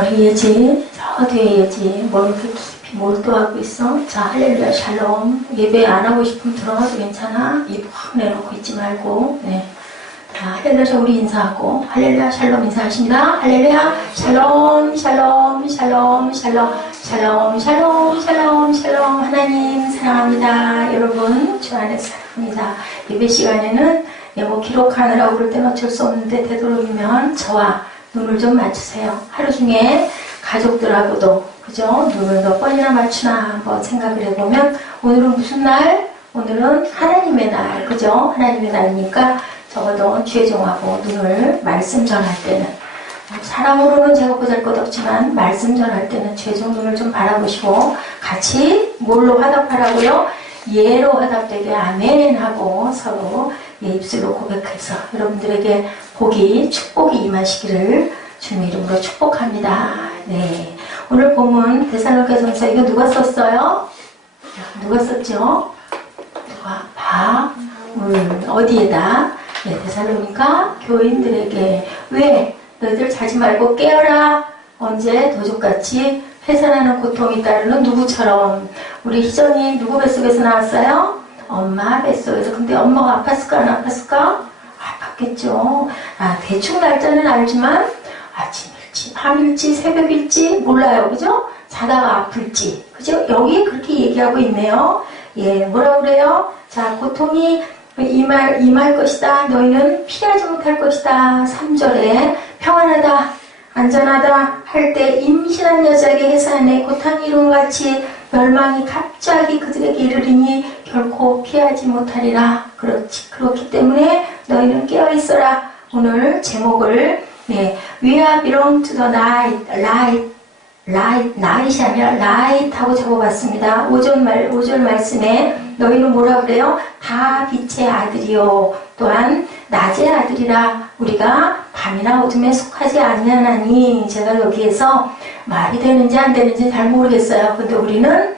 자, 우리 예지, 저 뒤에 예지, 뭐 이렇게 깊이 몰두하고 있어? 자, 할렐루야, 샬롬. 예배 안 하고 싶으면 들어가도 괜찮아? 입 확 내놓고 있지 말고, 네. 자, 할렐루야, 우리 인사하고, 할렐루야, 샬롬 인사하십니다. 할렐루야, 샬롬, 샬롬, 샬롬, 샬롬, 샬롬, 샬롬, 샬롬, 샬롬. 하나님 사랑합니다. 여러분, 주 안에서 사랑합니다. 예배 시간에는 뭐 기록하느라고 그럴 때는 어쩔 수 없는데, 되도록이면 저와 눈을 좀 맞추세요. 하루 중에 가족들하고도, 그죠? 눈을 몇 번이나 맞추나 한번 생각을 해보면, 오늘은 무슨 날? 오늘은 하나님의 날, 그죠? 하나님의 날이니까 적어도 죄종하고 눈을 말씀 전할 때는, 사람으로는 제가 보잘것없지만 말씀 전할 때는 죄종 눈을 좀 바라보시고 같이 뭘로 화답하라고요? 예로 화답되게 아멘 하고 서로 입술로 고백해서 여러분들에게 복이, 축복이 임하시기를 주님의 이름으로 축복합니다. 네, 오늘 본문 데살로니가전서 이거 누가 썼어요? 누가 썼죠? 누가? 어디에다? 네, 데살로니가 교인들에게 왜? 너희들 자지 말고 깨어라. 언제? 도적같이 해산하는 고통이 따르는 누구처럼. 우리 희정이 누구 뱃속에서 나왔어요? 엄마 뱃속에서. 근데 엄마가 아팠을까 안 아팠을까? 아팠겠죠. 대충 날짜는 알지만 아침일지 밤일지 새벽일지 몰라요. 그죠? 자다가 아플지. 그죠? 여기 그렇게 얘기하고 있네요. 예, 뭐라고 그래요? 자, 고통이 임할 것이다. 너희는 피하지 못할 것이다. 3절에 평안하다, 안전하다 할 때 임신한 여자에게 해산해 고탕이 이룬같이 멸망이 갑자기 그들에게 이르리니 결코 피하지 못하리라. 그렇기 때문에 너희는 깨어있어라. 오늘 제목을 We are belong to the night, night이 아니라 light 하고 적어봤습니다. 5절 말씀에 너희는 뭐라 그래요? 다 빛의 아들이요 또한 낮의 아들이라. 우리가 밤이나 어둠에 속하지 아니하나니. 제가 여기에서 말이 되는지 안 되는지 잘 모르겠어요. 근데 우리는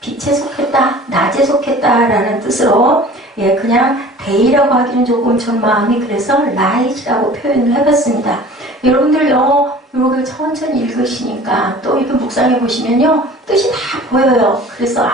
빛에 속했다, 낮에 속했다라는 뜻으로 그냥 데이라고 하기는 조금 전 마음이 그래서 light이라고 표현을 해봤습니다. 여러분들 영어 이렇게 천천히 읽으시니까 또 이렇게 묵상해 보시면요 뜻이 다 보여요. 그래서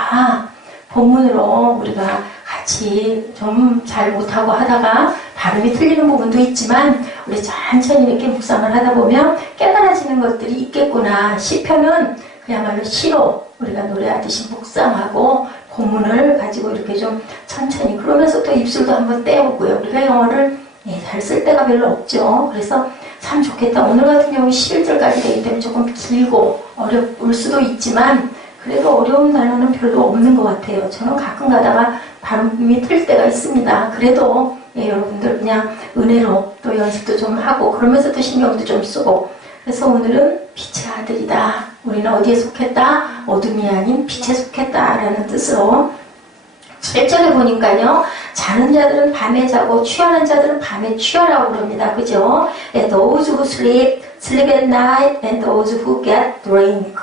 본문으로 우리가 같이 좀 잘 못하고 하다가 발음이 틀리는 부분도 있지만 우리 천천히 이렇게 묵상을 하다 보면 깨달아지는 것들이 있겠구나. 시편은 그야말로 시로 우리가 노래하듯이 묵상하고 본문을 가지고 이렇게 좀 천천히 그러면서 또 입술도 한번 떼오고요. 우리가 영어를 잘 쓸 때가 별로 없죠. 그래서 참 좋겠다. 오늘 같은 경우 11절까지 되기 때문에 조금 길고 어려울 수도 있지만 그래도 어려운 단어는 별로 없는 것 같아요. 저는 가끔 가다가 발음이 틀 때가 있습니다. 그래도 여러분들 그냥 은혜로 또 연습도 좀 하고 그러면서 또 신경도 좀 쓰고. 그래서 오늘은 빛의 아들이다. 우리는 어디에 속했다? 어둠이 아닌 빛에 속했다라는 뜻으로 7절에 보니까요. 자는 자들은 밤에 자고 취하는 자들은 밤에 취하라고 그럽니다. 그죠? Those who sleep at night and those who get drunk.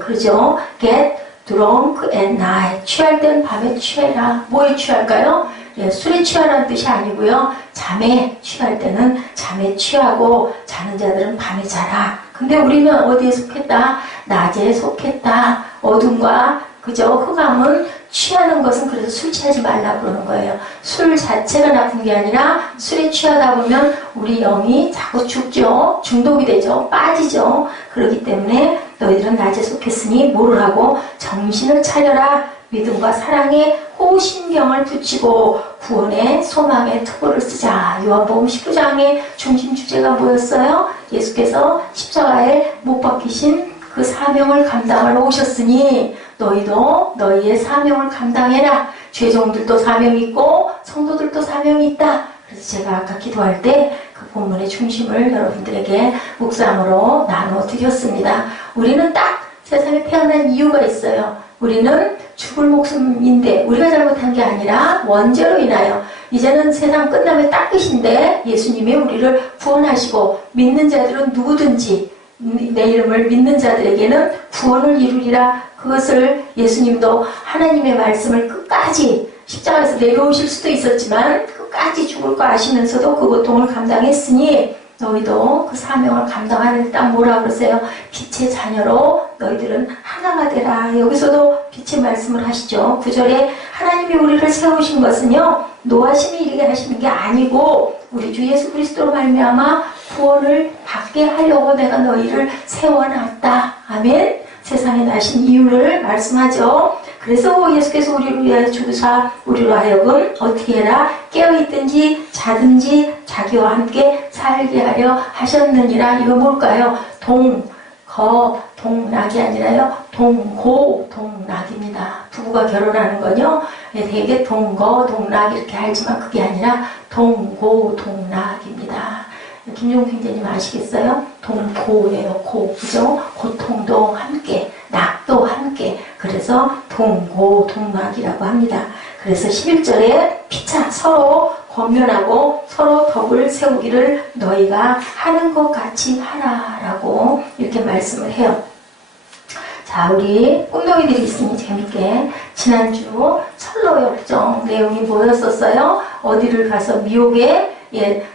그죠? Get drunk at night. 취할 땐 밤에 취해라. 뭐에 취할까요? 술에 취하라는 뜻이 아니고요. 잠에 취할 때는 잠에 취하고 자는 자들은 밤에 자라. 근데 우리는 어디에 속했다? 낮에 속했다. 어둠과 그죠? 흑암은 취하는 것은 그래서 술 취하지 말라고 그러는 거예요. 술 자체가 나쁜 게 아니라 술에 취하다 보면 우리 영이 자꾸 죽죠. 중독이 되죠. 빠지죠. 그렇기 때문에 너희들은 낮에 속했으니 뭐를 하고 정신을 차려라. 믿음과 사랑에 호신경을 붙이고 구원의 소망의 투구를 쓰자. 요한복음 19장의 중심 주제가 뭐였어요? 예수께서 십자가에 못 박히신 그 사명을 감당하러 오셨으니 너희도 너희의 사명을 감당해라. 죄종들도 사명이 있고 성도들도 사명이 있다. 그래서 제가 아까 기도할 때 그 본문의 중심을 여러분들에게 묵상으로 나누어 드렸습니다. 우리는 딱 세상에 태어난 이유가 있어요. 우리는 죽을 목숨인데 우리가 잘못한 게 아니라 원죄로 인하여 이제는 세상 끝나면 딱 끝인데 예수님이 우리를 구원하시고 믿는 자들은 누구든지 내 이름을 믿는 자들에게는 구원을 이루리라. 그것을 예수님도 하나님의 말씀을 끝까지 십자가에서 내려오실 수도 있었지만 끝까지 죽을 거 아시면서도 그 고통을 감당했으니 너희도 그 사명을 감당하는 딱 뭐라 그러세요? 빛의 자녀로 너희들은 하나가 되라. 여기서도 빛의 말씀을 하시죠. 9절에 하나님이 우리를 세우신 것은요, 노하심이 이르게 하시는 게 아니고 우리 주 예수 그리스도로 말미암아 구원을 받게 하려고 내가 너희를 세워놨다. 아멘. 세상에 나신 이유를 말씀하죠. 그래서 예수께서 우리를 위하여 죽으사 우리로 하여금 어떻게 해라? 깨어있든지 자든지 자기와 함께 살게 하려 하셨느니라. 이거 뭘까요? 동낙이 아니라요, 동고동락입니다. 부부가 결혼하는 건요, 되게 동nak 이렇게 알지만 그게 아니라 동고동락입니다. 김종국 형제님 아시겠어요? 동고예요, 고. 그죠? 고통도 함께, 낙도 함께. 그래서 동고동락이라고 합니다. 그래서 11절에 피차 서로 권면하고 서로 덕을 세우기를 너희가 하는 것 같이 하라라고 이렇게 말씀을 해요. 자, 우리 꽁동이들이 있으니 재밌게 지난주 철로역정 내용이 뭐였었어요? 어디를 가서 미혹에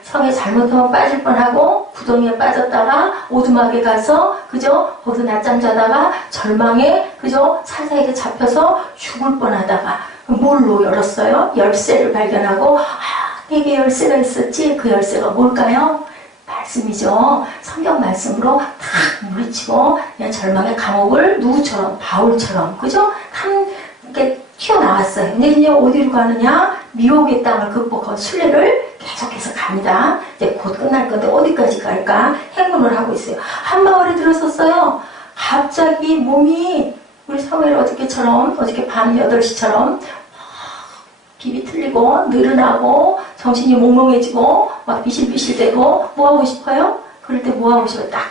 성에 잘못하면 빠질 뻔하고 구덩이에 빠졌다가 오두막에 가서 그죠? 거기서 낮잠 자다가 절망에 그죠? 사자에게 잡혀서 죽을 뻔하다가 뭘로 열었어요? 열쇠를 발견하고 4개 열쇠가 있었지. 그 열쇠가 뭘까요? 말씀이죠. 성경 말씀으로 탁 물리치고 그냥 절망의 감옥을 누구처럼? 바울처럼 그죠? 이렇게 튀어나왔어요. 근데 이제 어디로 가느냐? 미혹의 땅을 극복하고 순례를 계속해서 갑니다. 이제 곧 끝날 건데 어디까지 갈까? 행군을 하고 있어요. 한 마을에 들어섰어요. 갑자기 몸이 우리 사무엘 어저께 밤 8시처럼 입이 틀리고 늘어나고 정신이 몽롱해지고 막 비실비실대고 뭐 하고 싶어요? 그럴 때 뭐 하고 싶어요? 딱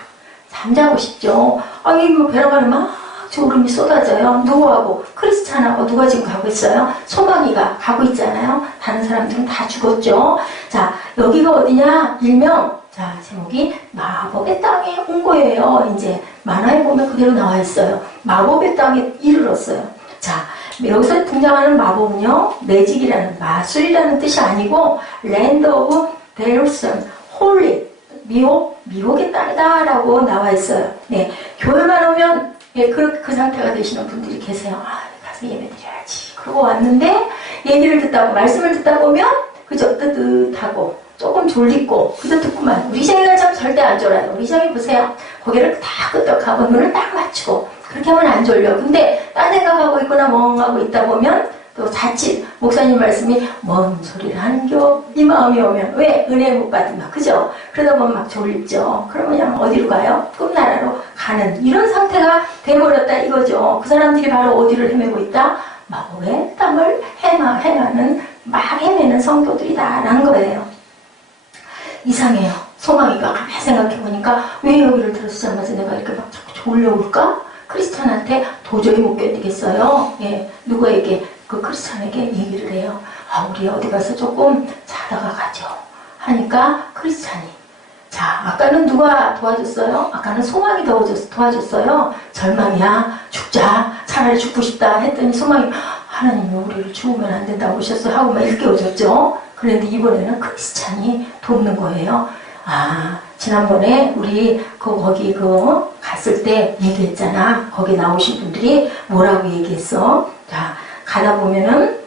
잠자고 싶죠. 이거 배로가는 막 졸음이 쏟아져요. 누구하고? 크리스찬하고 누가 지금 가고 있어요? 소망이가 가고 있잖아요. 다른 사람들은 다 죽었죠. 자, 여기가 어디냐? 일명 자, 제목이 마법의 땅에 온 거예요. 이제 만화에 보면 그대로 나와 있어요. 마법의 땅에 이르렀어요. 자, 여기서 등장하는 마법은요, 매직이라는 마술이라는 뜻이 아니고 land of delusion, holy, 미혹의 땅이다 라고 나와 있어요. 네, 교회만 오면 그 상태가 되시는 분들이 계세요. 가서 예배 드려야지. 그러고 왔는데 얘기를 듣다 말씀을 듣다 보면 그저 뜨뜻하고 조금 졸리고 그저 듣고만. 우리 시장이가 참 절대 안 졸아요. 우리 시장이 보세요. 고개를 다 끄덕하고 눈을 딱 맞추고 그렇게 하면 안 졸려. 근데 딴 생각하고 있거나 멍하고 있다 보면 또 자칫 목사님 말씀이 뭔 소리를 하는겨 이 마음이 오면 왜? 은혜 못 받으면 그죠? 그러다 보면 막 졸립죠. 그러면 그냥 어디로 가요? 꿈나라로 가는 이런 상태가 돼버렸다 이거죠. 그 사람들이 바로 어디를 헤매고 있다? 마법의 땅을 막 헤매는 성도들이다 라는 거예요. 이상해요. 소망이가 가만히 생각해보니까 왜 여기를 들어서자마자 내가 이렇게 막 자꾸 졸려올까? 크리스찬한테 도저히 못 견디겠어요. 누구에게? 그 크리스찬에게 얘기를 해요. 우리 어디 가서 조금 자다가 가죠. 하니까 크리스찬이 자, 아까는 누가 도와줬어요? 아까는 소망이 도와줬어요. 절망이야. 죽자. 차라리 죽고 싶다 했더니 소망이 하나님이 우리를 죽으면 안 된다고 하셨어요. 하고 막 일깨워줬죠. 그런데 이번에는 크리스찬이 돕는 거예요. 지난번에 우리 거기 갔을 때 얘기했잖아. 거기 나오신 분들이 뭐라고 얘기했어? 자, 가다 보면은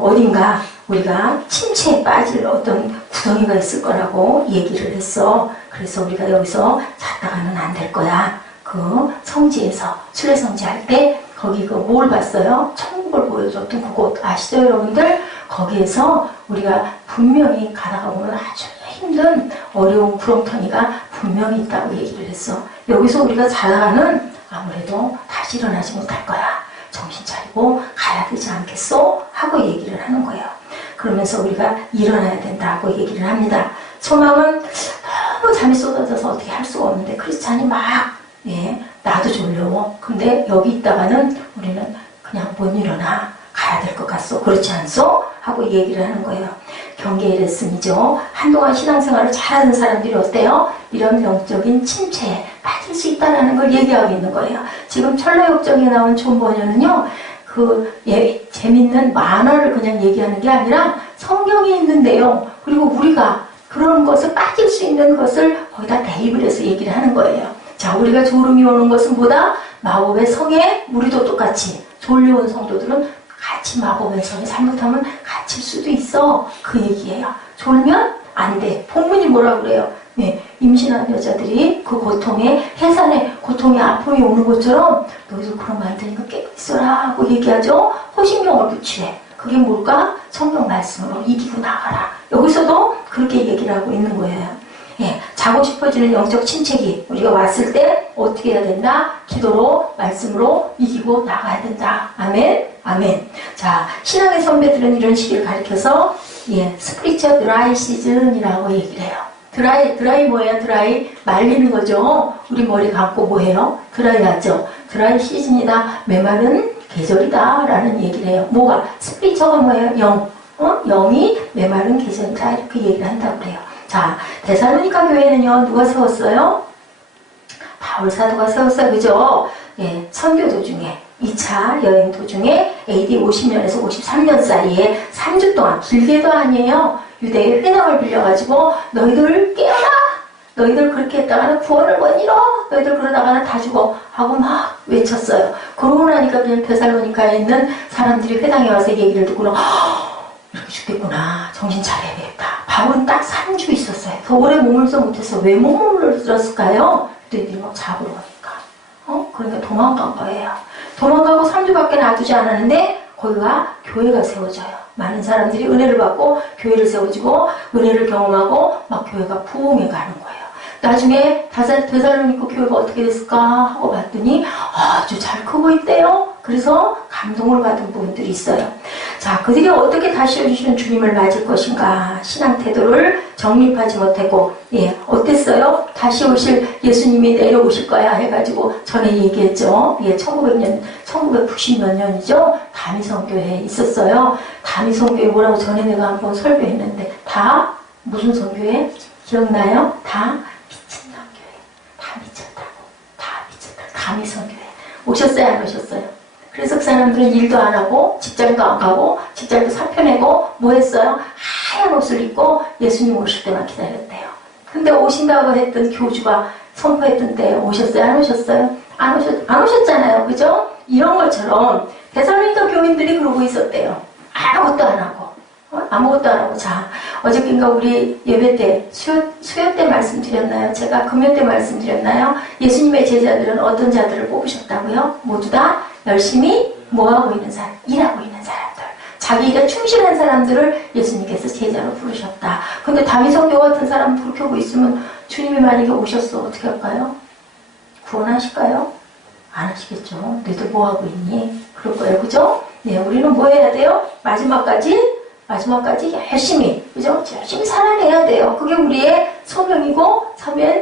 어딘가 우리가 침체에 빠질 어떤 구덩이가 있을 거라고 얘기를 했어. 그래서 우리가 여기서 잤다가는 안 될 거야. 그 성지에서 순례성지 할 때 거기 뭘 봤어요? 천국을 보여줬던 그곳 아시죠 여러분들? 거기에서 우리가 분명히 가다가 보면 아주 힘든 어려운 구렁텅이가 분명히 있다고 얘기를 했어. 여기서 우리가 자다가는 아무래도 다시 일어나지 못할 거야. 정신 차리고 가야 되지 않겠소? 하고 얘기를 하는 거예요. 그러면서 우리가 일어나야 된다고 얘기를 합니다. 소망은 너무 잠이 쏟아져서 어떻게 할 수가 없는데 크리스찬이 나도 졸려. 근데 여기 있다가는 우리는 그냥 못 일어나. 가야 될 것 같소. 그렇지 않소? 하고 얘기를 하는 거예요. 경계의 레슨이죠. 한동안 신앙생활을 잘하는 사람들이 어때요? 이런 영적인 침체에 빠질 수 있다는 걸 얘기하고 있는 거예요. 지금 철로역정에 나온 존 버녀는요. 재밌는 만화를 그냥 얘기하는 게 아니라 성경에 있는데요. 그리고 우리가 그런 것을 빠질 수 있는 것을 거기다 대입을 해서 얘기를 하는 거예요. 자, 우리가 졸음이 오는 것은 뭐다? 마법의 성에 우리도 똑같이 졸려온 성도들은 같이 마법의 성에 잘못하면 갇힐 수도 있어. 그 얘기예요. 졸면 안 돼. 본문이 뭐라고 그래요? 네, 임신한 여자들이 그 고통에 해산의 고통에 아픔이 오는 것처럼 너희도 그러면 안 되니까 깨끗이 있어라 하고 얘기하죠. 호신경을 붙이래. 그게 뭘까? 성경 말씀으로 이기고 나가라. 여기서도 그렇게 얘기를 하고 있는 거예요. 예, 자고 싶어지는 영적 침체기 우리가 왔을 때 어떻게 해야 된다? 기도로 말씀으로 이기고 나가야 된다. 아멘. 아멘. 자, 신앙의 선배들은 이런 시기를 가리켜서 스피리처 드라이 시즌이라고 얘기를 해요. 드라이 뭐예요? 드라이 말리는 거죠. 우리 머리 감고 뭐해요? 드라이 하죠. 드라이 시즌이다. 메마른 계절이다 라는 얘기를 해요. 뭐가? 스피리처가 뭐예요? 영. 영이 메마른 계절이다 이렇게 얘기를 한다고 그래요. 자, 데살로니가 교회는요, 누가 세웠어요? 바울 사도가 세웠어요. 그죠? 예, 선교 도중에, 2차 여행 도중에 AD 50년에서 53년 사이에 3주 동안, 길게도 아니에요. 유대의 회당을 빌려가지고, 너희들 깨어나! 너희들 그렇게 했다가는 구원을 못 이뤄! 너희들 그러다가는 다 죽어! 하고 막 외쳤어요. 그러고 나니까 그냥 데살로니카에 있는 사람들이 회당에 와서 얘기를 듣고는, 이렇게 죽겠구나. 정신 차려야 되겠다. 바울은 딱 3주 있었어요. 더 오래 머물지 못해서 왜 못 머물렀을까요? 그랬더니 막 잡으러 가니까. 그러니까 도망간 거예요. 도망가고 3주밖에 놔두지 않았는데 거기가 교회가 세워져요. 많은 사람들이 은혜를 받고 교회를 세워지고 은혜를 경험하고 막 교회가 부흥해 가는 거예요. 나중에 데살로니가 교회가 어떻게 됐을까 하고 봤더니 아주 잘 크고 있대요. 그래서 감동을 받은 부분들이 있어요. 자, 그들이 어떻게 다시 오시는 주님을 맞을 것인가? 신앙 태도를 정립하지 못하고, 어땠어요? 다시 오실 예수님이 내려오실 거야 해가지고 전에 얘기했죠. 1990몇 년이죠. 다미성교회에 있었어요. 다미성교회 뭐라고 전에 내가 한번 설교했는데, 다 무슨 성교회? 기억나요? 다 미친놈 교회. 다 미쳤다고. 다 미쳤다. 다미성교회. 오셨어요? 안 오셨어요? 그래서 그 사람들은 일도 안 하고 직장도 안 가고 직장도 사표내고 뭐 했어요? 하얀 옷을 입고 예수님 오실 때만 기다렸대요. 근데 오신다고 했던 교주가 선포했던 때 오셨어요? 안 오셨어요? 안 오셨잖아요. 그죠? 이런 것처럼 데살로니가 교인들이 그러고 있었대요. 아무것도 안 하고. 아무것도 안 하고. 자, 어저께인가 우리 예배 때 수요 때 말씀드렸나요? 제가 금요 때 말씀드렸나요? 예수님의 제자들은 어떤 자들을 뽑으셨다고요? 모두 다 열심히 뭐하고 있는 사람? 일하고 있는 사람들. 자기 일에 충실한 사람들을 예수님께서 제자로 부르셨다. 근데 다미성교 같은 사람 그렇게 하고 있으면 주님이 만약에 오셨어. 어떻게 할까요? 구원하실까요? 안 하시겠죠. 너희들 뭐하고 있니? 그럴 거예요. 그죠? 네, 우리는 뭐 해야 돼요? 마지막까지 열심히, 그죠? 열심히 살아내야 돼요. 그게 우리의 소명이고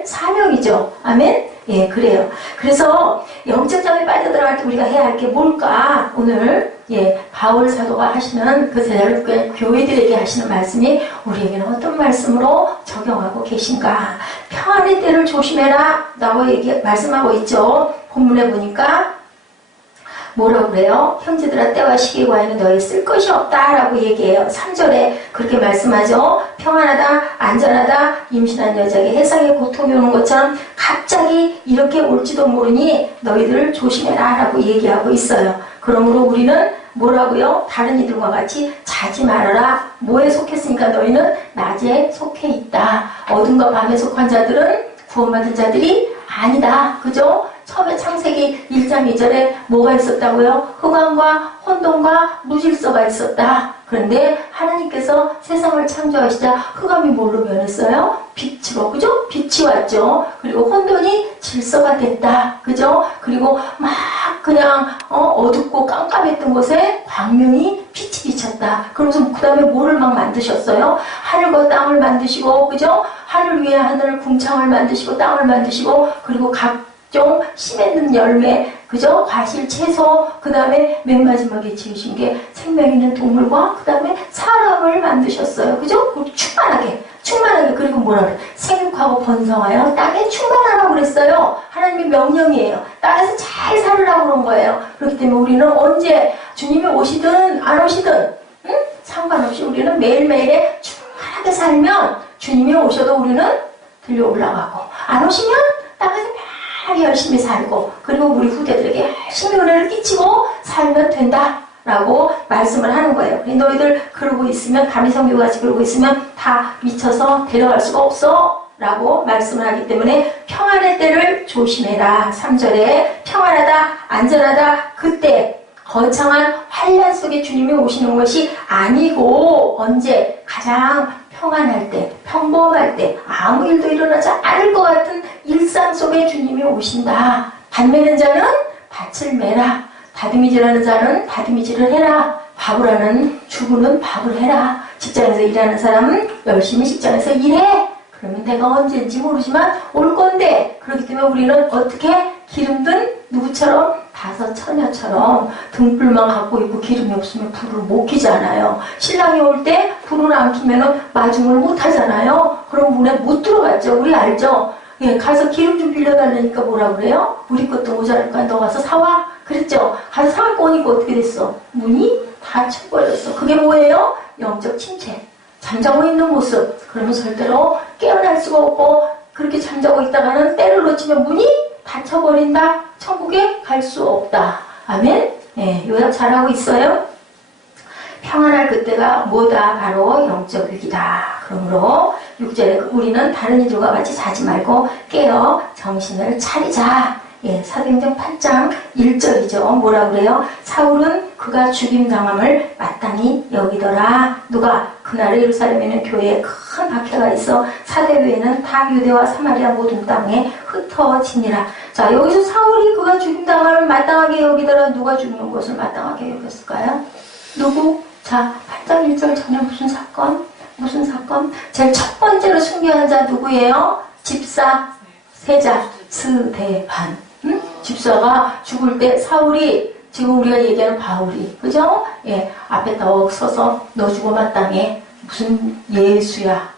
사명이죠. 아멘? 예, 그래요. 그래서 영적장에 빠져들어갈 때 우리가 해야 할 게 뭘까? 오늘 바울 사도가 하시는 그 데살로니가 교회들에게 하시는 말씀이 우리에게는 어떤 말씀으로 적용하고 계신가? 평안의 때를 조심해라 라고 말씀하고 있죠. 본문에 보니까 뭐라고 그래요? 형제들아 때와 시기에 과에는 너희 쓸 것이 없다라고 얘기해요. 3절에 그렇게 말씀하죠. 평안하다, 안전하다, 임신한 여자에게 해상의 고통이 오는 것처럼 갑자기 이렇게 올지도 모르니 너희들을 조심해라 라고 얘기하고 있어요. 그러므로 우리는 뭐라고요? 다른 이들과 같이 자지 말아라. 뭐에 속했으니까 너희는 낮에 속해 있다. 어둠과 밤에 속한 자들은 구원받은 자들이 아니다. 그죠? 처음에 창세기 1장 2절에 뭐가 있었다고요? 흑암과 혼돈과 무질서가 있었다. 그런데 하나님께서 세상을 창조하시자 흑암이 뭘로 변했어요? 빛으로. 그죠? 빛이 왔죠. 그리고 혼돈이 질서가 됐다. 그죠? 그리고 막 그냥 어둡고 깜깜했던 곳에 광명이 빛이 비쳤다. 그러면서 그 다음에 뭐를 막 만드셨어요? 하늘과 땅을 만드시고, 그죠? 하늘 위에 하늘, 궁창을 만드시고, 땅을 만드시고, 그리고 각종 심했는 열매, 그죠? 과실, 채소, 그 다음에 맨 마지막에 지으신 게 생명 있는 동물과 그 다음에 사람을 만드셨어요. 그죠? 충만하게, 그리고 뭐라 그래? 생육하고 번성하여 땅에 충만하라고 그랬어요. 하나님의 명령이에요. 땅에서 잘 살으라고 그런 거예요. 그렇기 때문에 우리는 언제 주님이 오시든 안 오시든 상관없이 우리는 매일매일에 충만하게 살면 주님이 오셔도 우리는 들려 올라가고, 안 오시면 나가서 편하게 열심히 살고, 그리고 우리 후대들에게 열심히 은혜를 끼치고 살면 된다 라고 말씀을 하는 거예요. 너희들 그러고 있으면, 감히 성교같이 그러고 있으면 다 미쳐서 데려갈 수가 없어 라고 말씀을 하기 때문에 평안의 때를 조심해라. 3절에 평안하다, 안전하다, 그때 거창한 환난 속에 주님이 오시는 것이 아니고, 언제? 가장 평안할 때, 평범할 때, 아무 일도 일어나지 않을 것 같은 일상 속에 주님이 오신다. 밭 매는 자는 밭을 매라. 다듬이질하는 자는 다듬이질을 해라. 밥을 하는 주부는 밥을 해라. 직장에서 일하는 사람은 열심히 직장에서 일해. 그러면 내가 언제인지 모르지만 올 건데, 그렇기 때문에 우리는 어떻게 기름든 누구처럼? 다섯 처녀처럼 등불만 갖고 있고 기름이 없으면 불을 못 켜잖아요. 신랑이 올 때 불을 안 켜면 마중을 못 하잖아요. 그럼 문에 못 들어갔죠. 우리 알죠? 예, 가서 기름 좀 빌려달라니까 뭐라 그래요? 우리 것도 모자랄까? 너 가서 사와? 그랬죠? 가서 사갖고 오니까 어떻게 됐어? 문이 닫혀버렸어. 그게 뭐예요? 영적 침체. 잠자고 있는 모습. 그러면 절대로 깨어날 수가 없고, 그렇게 잠자고 있다가는 때를 놓치면 문이 닫혀버린다. 천국에 갈 수 없다. 아멘? 예, 요약 잘하고 있어요? 평안할 그때가 뭐다? 바로 영적 위기다. 그러므로 6절에 우리는 다른 이들과 같이 자지 말고 깨어 정신을 차리자. 예, 사도행전 8장 1절이죠. 뭐라 그래요? 사울은 그가 죽임당함을 마땅히 여기더라. 누가? 그날의 예루살렘에는 교회에 큰 박해가 있어 사대교회는 다 유대와 사마리아 모든 땅에 흩어지니라. 자, 여기서 사울이 그가 죽임당함을 마땅하게 여기더라. 누가 죽는 것을 마땅하게 여겼을까요? 누구? 자, 8장 1절 전에 무슨 사건? 무슨 사건? 제일 첫 번째로 순교한 자 누구예요? 집사, 세자, 스데반. 집사가 죽을 때 사울이, 지금 우리가 얘기하는 바울이, 그죠? 예, 앞에 딱 서서 너 죽어 마땅해. 무슨 예수야,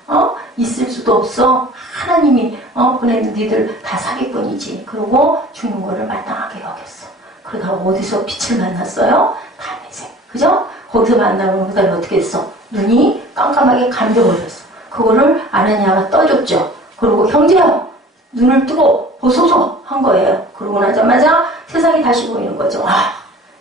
있을 수도 없어. 하나님이 보낸 니들 다 사기꾼이지. 그러고 죽는 거를 마땅하게 여겼어. 그러다가 어디서 빛을 만났어요? 다메섹, 그죠? 거기서 만나면 그 다음에 어떻게 했어? 눈이 깜깜하게 감겨버렸어. 그거를 아나니아가 떠줬죠. 그리고 형제요, 눈을 뜨고 보소서 한 거예요. 그러고 나자마자 세상이 다시 보이는 거죠. 아,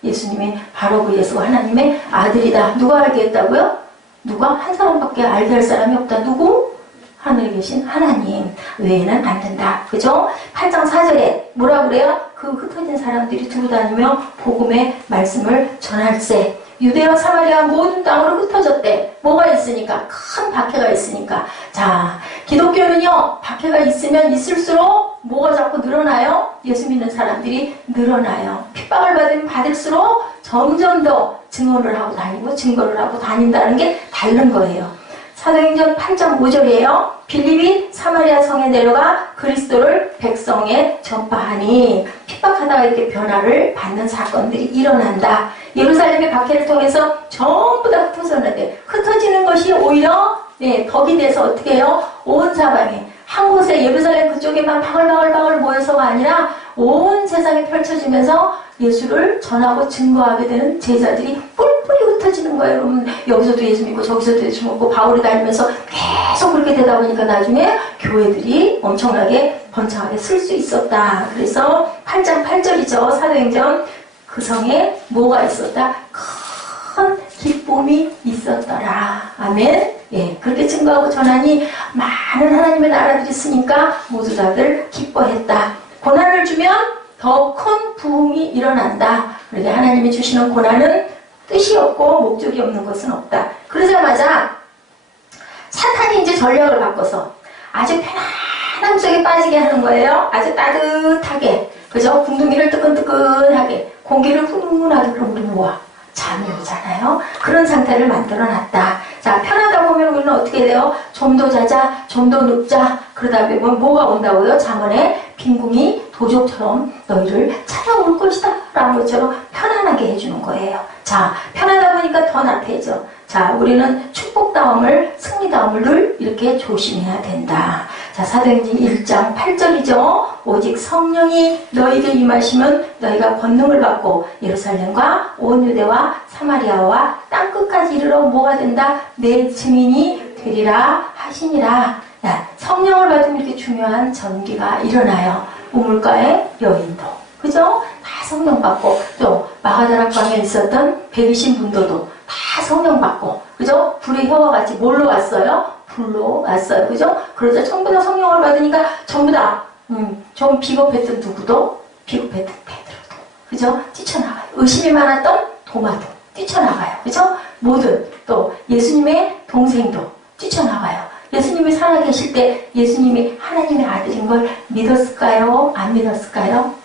예수님이 바로 그 예수가 하나님의 아들이다. 누가 알게 했다고요? 누가? 한 사람밖에 알게 할 사람이 없다. 누구? 하늘에 계신 하나님 외에는 안 된다. 그죠? 8장 4절에 뭐라 그래요? 그 흩어진 사람들이 두루 다니며 복음의 말씀을 전할세. 유대와 사마리아 모든 땅으로 흩어졌대. 뭐가 있으니까? 큰 박해가 있으니까. 자, 기독교는요, 박해가 있으면 있을수록 뭐가 자꾸 늘어나요? 예수 믿는 사람들이 늘어나요. 핍박을 받으면 받을수록 점점 더 증언을 하고 다니고 증거를 하고 다닌다는 게 다른 거예요. 사도행전 8장 5절이에요. 빌립이 사마리아 성에 내려가 그리스도를 백성에 전파하니 핍박하다가 이렇게 변화를 받는 사건들이 일어난다. 예루살렘의 박해를 통해서 전부 다 흩어졌는데, 흩어지는 것이 오히려 덕이 돼서 어떻게 해요? 온 사방에 한 곳에 예루살렘 그쪽에만 바글바글 모여서가 아니라 온 세상에 펼쳐지면서 예수를 전하고 증거하게 되는 제자들이 뿔뿔이 흩어지는 거예요. 여러분, 여기서도 예수 믿고 저기서도 예수 믿고 바울이 다니면서 계속 그렇게 되다 보니까 나중에 교회들이 엄청나게 번창하게 쓸 수 있었다. 그래서 8장 8절이죠. 사도행전. 그 성에 뭐가 있었다? 큰 기쁨이 있었더라. 아멘. 예, 그렇게 증거하고 전하니 많은 하나님의 나라들이 있으니까 모두 다들 기뻐했다. 고난을 주면 더 큰 부흥이 일어난다. 그러게 하나님이 주시는 고난은 뜻이 없고 목적이 없는 것은 없다. 그러자마자 사탄이 이제 전략을 바꿔서 아주 편안함 속에 빠지게 하는 거예요. 아주 따뜻하게. 그죠? 궁둥이를 뜨끈뜨끈하게, 공기를 훈훈하게. 그럼 우리 뭐야? 잠이 오잖아요. 그런 상태를 만들어놨다. 자, 편하다 보면 우리는 어떻게 돼요? 좀 더 자자, 좀 더 눕자. 그러다 보면 뭐가 온다고요? 잠언에 빈궁이 도적처럼 너희를 찾아올 것이다 라는 것처럼 편안하게 해주는 거예요. 자, 편하다 보니까 더 나태해져. 자, 우리는 축복다움을, 승리다움을 늘 이렇게 조심해야 된다. 자, 사도행전 1장 8절이죠. 오직 성령이 너희에게 임하시면 너희가 권능을 받고 예루살렘과 온 유대와 사마리아와 땅끝까지 이르러 뭐가 된다? 내 증인이 되리라 하시니라. 야, 성령을 받으면 이렇게 중요한 전기가 일어나요. 우물가의 여인도. 그죠? 다 성령 받고, 또 마가다락방에 있었던 120분도도 다 성령 받고, 그죠? 불의 혀와 같이 뭘로 왔어요? 불로 왔어요. 그죠? 그러자 전부 다 성령을 받으니까 전부 다, 좀 비겁했던 누구도, 비겁했던 베드로도, 그죠? 뛰쳐나가요. 의심이 많았던 도마도 뛰쳐나가요. 그죠? 모든, 또 예수님의 동생도 뛰쳐나가요. 예수님이 살아계실 때 예수님이 하나님의 아들인 걸 믿었을까요? 안 믿었을까요?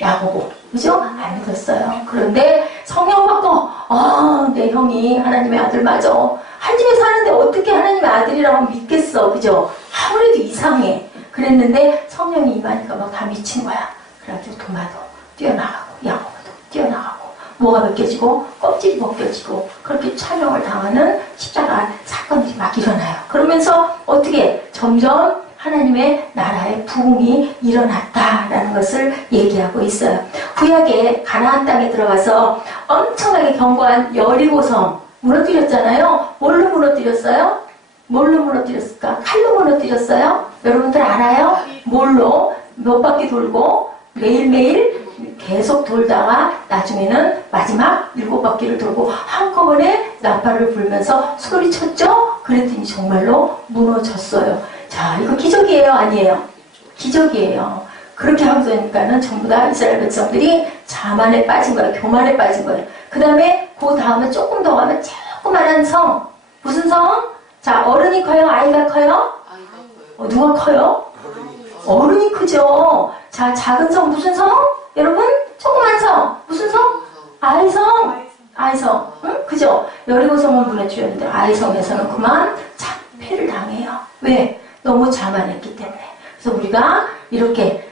야고보, 그죠? 안 믿었어요. 그런데 성령 받고, 내 형이 하나님의 아들 맞아. 한 집에 사는데 어떻게 하나님의 아들이라고 믿겠어, 그죠? 아무래도 이상해. 그랬는데 성령이 임하니까 막 다 미친 거야. 그래가지고 도마도 뛰어나가고, 야고보도 뛰어나가고, 뭐가 벗겨지고, 껍질이 벗겨지고, 그렇게 촬영을 당하는 십자가 사건들이 막 일어나요. 그러면서 어떻게 점점 하나님의 나라의 부흥이 일어났다라는 것을 얘기하고 있어요. 구약에 가나안 땅에 들어가서 엄청나게 견고한 여리고성 무너뜨렸잖아요. 뭘로 무너뜨렸어요? 뭘로 무너뜨렸을까? 칼로 무너뜨렸어요? 여러분들 알아요? 뭘로? 몇 바퀴 돌고 매일매일 계속 돌다가 나중에는 마지막 7바퀴를 돌고 한꺼번에 나팔을 불면서 소리쳤죠? 그랬더니 정말로 무너졌어요. 자, 이거 기적이에요? 아니에요? 기적이에요. 그렇게 하고 나니까는 전부 다 이스라엘 백성들이 자만에 빠진 거예요. 교만에 빠진 거예요. 그 다음에 그 다음에 조금 더 가면 조그만한 성. 무슨 성? 자, 어른이 커요? 아이가 커요? 누가 커요? 어른이 크죠. 자, 작은 성 무슨 성? 여러분? 조그만 성. 무슨 성? 아이성. 아이성. 응? 그죠? 여리고성은 무너뜨렸는데 아이성에서는 그만 잡패를 당해요. 왜? 너무 자만했기 때문에. 그래서 우리가 이렇게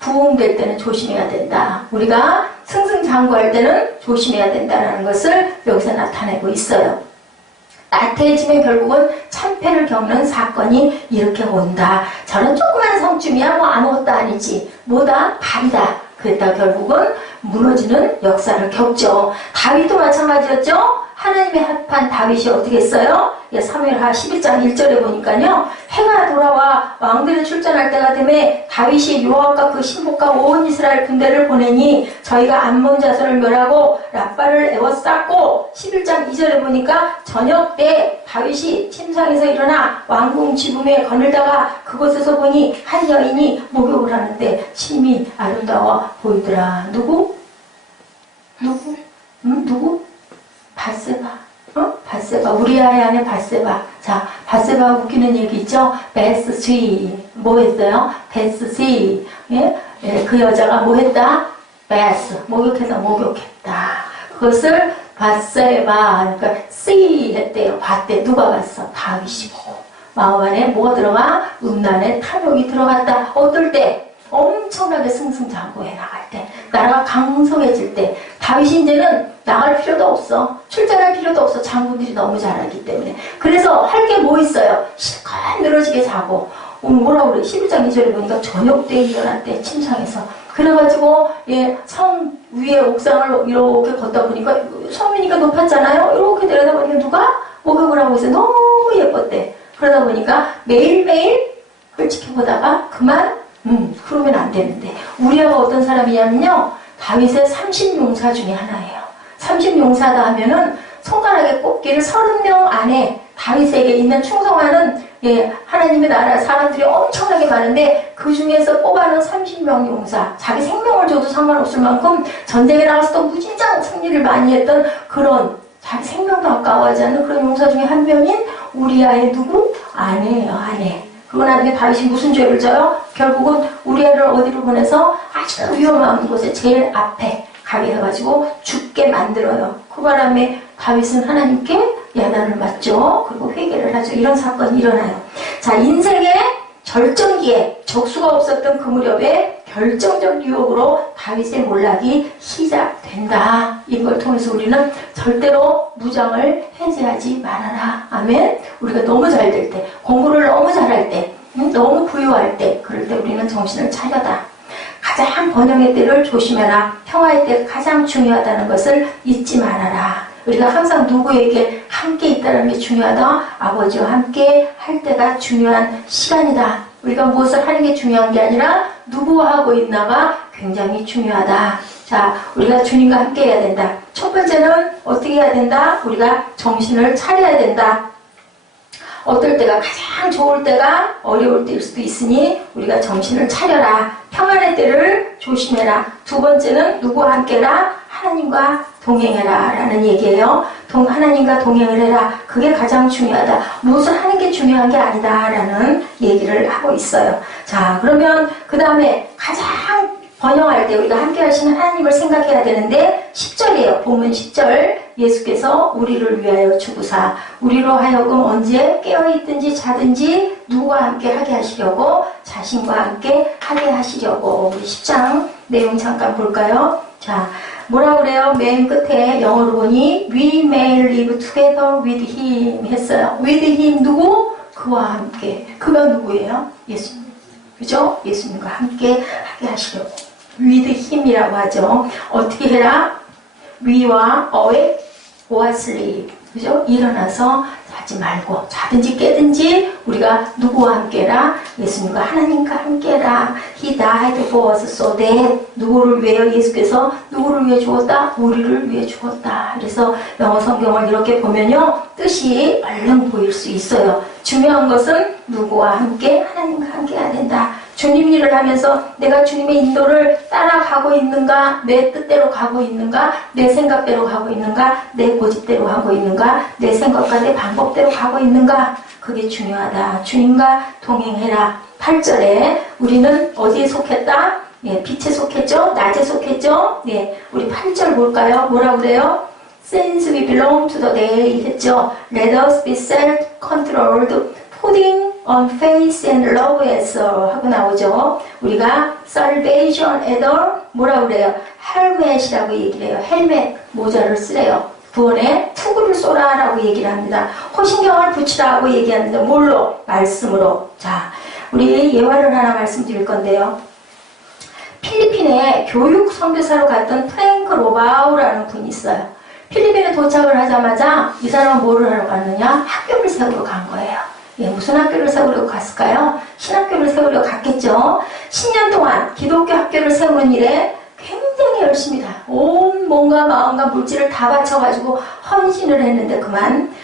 부흥될 때는 조심해야 된다. 우리가 승승장구할 때는 조심해야 된다는 것을 여기서 나타내고 있어요. 나태해지면 결국은 참패를 겪는 사건이 이렇게 온다. 저는 조그만 성쯤이야 뭐 아무것도 아니지. 뭐다? 밥이다. 그랬다가 결국은 무너지는 역사를 겪죠. 다윗도 마찬가지였죠. 하나님의 합한 다윗이 어떻게 했어요? 사무엘하 11장 1절에 보니까요. 해가 돌아와 왕들이 출전할 때가 되매 다윗이 요압과 그 신복과 온 이스라엘 군대를 보내니 저희가 암몬 자손을 멸하고 라빠를 에워쌌고 11장 2절에 보니까 저녁 때 다윗이 침상에서 일어나 왕궁 지붕에 거닐다가 그곳에서 보니 한 여인이 목욕을 하는데 심히 아름다워 보이더라. 누구? 누구? 바세바. 바세바. 우리아의 아내 바세바. 자, 바세바 웃기는 얘기 있죠? 베스시. 뭐 했어요? 베스시. 예? 그 여자가 뭐 했다? 베스. 목욕해서 목욕했다. 그것을 바세바. 그러니까 씨 했대요. 봤대. 누가 봤어? 다윗이 보고. 마음 안에 뭐가 들어가? 음란의 탐욕이 들어갔다. 어떨 때? 엄청나게 승승장구해 나갈 때, 나라가 강성해질 때, 다윗이 이제는 나갈 필요도 없어. 출전할 필요도 없어. 장군들이 너무 잘하기 때문에. 그래서 할 게 뭐 있어요? 실컷 늘어지게 자고, 뭐라 그래? 11장 2절에 보니까 저녁 때 일어났대, 침상에서. 그래가지고, 성 위에 옥상을 이렇게 걷다 보니까, 섬이니까 높았잖아요? 이렇게 내려다 보니까 누가 목욕을 하고 있어. 너무 예뻤대. 그러다 보니까 매일매일 그걸 지켜보다가 그만 그러면 안 되는데. 우리아가 어떤 사람이냐면요. 다윗의 30용사 중에 하나예요. 30용사다 하면은 손가락에 꼽기를 30명 안에 다윗에게 있는 충성하는 하나님의 나라 사람들이 엄청나게 많은데 그 중에서 뽑아놓은 30명 용사, 자기 생명을 줘도 상관없을 만큼 전쟁에 나가서도 무진장 승리를 많이 했던 그런 자기 생명도 아까워하지 않는 그런 용사 중에 한 명인 우리아의 누구? 아내예요. 아내. 그거 나중에 다윗이 무슨 죄를 져요? 결국은 우리아를 어디로 보내서 아주 위험한 곳에 제일 앞에 가게 해가지고 죽게 만들어요. 그 바람에 다윗은 하나님께 야단을 맞죠. 그리고 회개를 하죠. 이런 사건이 일어나요. 자, 인생의 절정기에 적수가 없었던 그 무렵에 결정적 유혹으로 다윗의 몰락이 시작된다. 이걸 통해서 우리는 절대로 무장을 해제하지 말아라. 아멘. 우리가 너무 잘 될 때, 공부를 너무 잘할 때, 너무 부유할 때, 그럴 때 우리는 정신을 차려다. 가장 번영의 때를 조심해라. 평화의 때 가장 중요하다는 것을 잊지 말아라. 우리가 항상 누구에게 함께 있다는 게 중요하다. 아버지와 함께 할 때가 중요한 시간이다. 우리가 무엇을 하는 게 중요한 게 아니라 누구와 하고 있나가 굉장히 중요하다. 자, 우리가 주님과 함께 해야 된다. 첫 번째는 어떻게 해야 된다? 우리가 정신을 차려야 된다. 어떨 때가 가장 좋을 때가 어려울 때일 수도 있으니 우리가 정신을 차려라. 평안의 때를 조심해라. 두 번째는 누구와 함께라? 하나님과 동행해라 라는 얘기예요. 하나님과 동행을 해라. 그게 가장 중요하다. 무엇을 하는 게 중요한 게 아니다 라는 얘기를 하고 있어요. 자, 그러면 그 다음에 가장 번영할 때 우리가 함께 하시는 하나님을 생각해야 되는데 10절이에요. 본문 10절. 예수께서 우리를 위하여 주구사 우리로 하여금 언제 깨어있든지 자든지 누구와 함께 하게 하시려고 자신과 함께 하게 하시려고. 우리 10장 내용 잠깐 볼까요? 자, 뭐라 그래요? 맨 끝에 영어로 보니 We may live together with him 했어요. with him 누구? 그와 함께. 그가 누구예요? 예수님. 그죠? 예수님과 함께 하게 하시려고. with him이라고 하죠. 어떻게 해라? 위와 awake or sleep. 그죠? 일어나서 자지 말고 자든지 깨든지 우리가 누구와 함께라? 예수님과 하나님과 함께라. He died for us so that 누구를 위해 예수께서 누구를 위해 죽었다? 우리를 위해 죽었다. 그래서 영어 성경을 이렇게 보면요. 뜻이 얼른 보일 수 있어요. 중요한 것은 누구와 함께? 하나님과 함께 해야 된다. 주님 일을 하면서 내가 주님의 인도를 따라가고 있는가? 내 뜻대로 가고 있는가? 내 생각대로 가고 있는가? 내 고집대로 가고 있는가? 내 생각과 내 방법대로 가고 있는가? 그게 중요하다. 주님과 동행해라. 8절에 우리는 어디에 속했다? 예, 빛에 속했죠? 낮에 속했죠? 네, 우리 8절 볼까요? 뭐라고 그래요? Since we belong to the day 했죠? Let us be self-controlled, putting on faith and love as 하고 나오죠. 우리가 salvation as 뭐라고 그래요? 헬멧이라고 얘기를 해요. 헬멧, 모자를 쓰래요. 구원에 투구를 쏘라 라고 얘기를 합니다. 호신경을 붙이라고 얘기합니다. 뭘로? 말씀으로. 자, 우리 예화를 하나 말씀드릴 건데요. 필리핀에 교육 선교사로 갔던 프랭크 로바우라는 분이 있어요. 필리핀에 도착을 하자마자 이 사람은 뭐를 하러 갔느냐? 학교를 세우러 간 거예요. 예, 무슨 학교를 세우려고 갔을까요? 신학교를 세우려고 갔겠죠. 10년 동안 기독교 학교를 세우는 일에 굉장히 열심히 온 몸과 마음과 물질을 다 바쳐가지고 헌신을 했는데 그만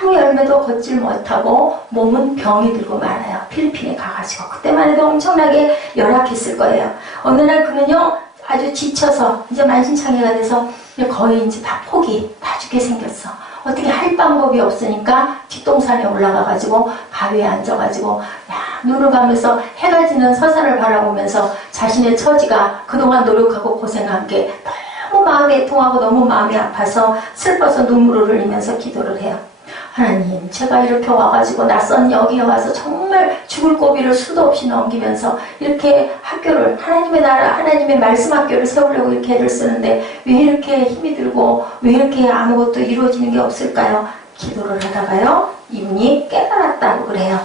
아무 열매도 걷질 못하고 몸은 병이 들고 말아요. 필리핀에 가가지고 그때만 해도 엄청나게 열악했을 거예요. 어느 날 그는요 아주 지쳐서 이제 만신창이가 돼서 거의 이제 다 포기, 다 죽게 생겼어. 어떻게 할 방법이 없으니까 뒷동산에 올라가가지고 바위에 앉아가지고 눈을 감으면서 해가 지는 서산을 바라보면서 자신의 처지가 그동안 노력하고 고생한 게 너무 마음이 애통하고 너무 마음이 아파서 슬퍼서 눈물을 흘리면서 기도를 해요. 하나님, 제가 이렇게 와가지고 낯선 여기에 와서 정말 죽을 고비를 수도 없이 넘기면서 이렇게 학교를 하나님의 나라, 하나님의 말씀 학교를 세우려고 이렇게 애를 쓰는데 왜 이렇게 힘이 들고 왜 이렇게 아무것도 이루어지는 게 없을까요? 기도를 하다가요, 이분이 깨달았다고 그래요.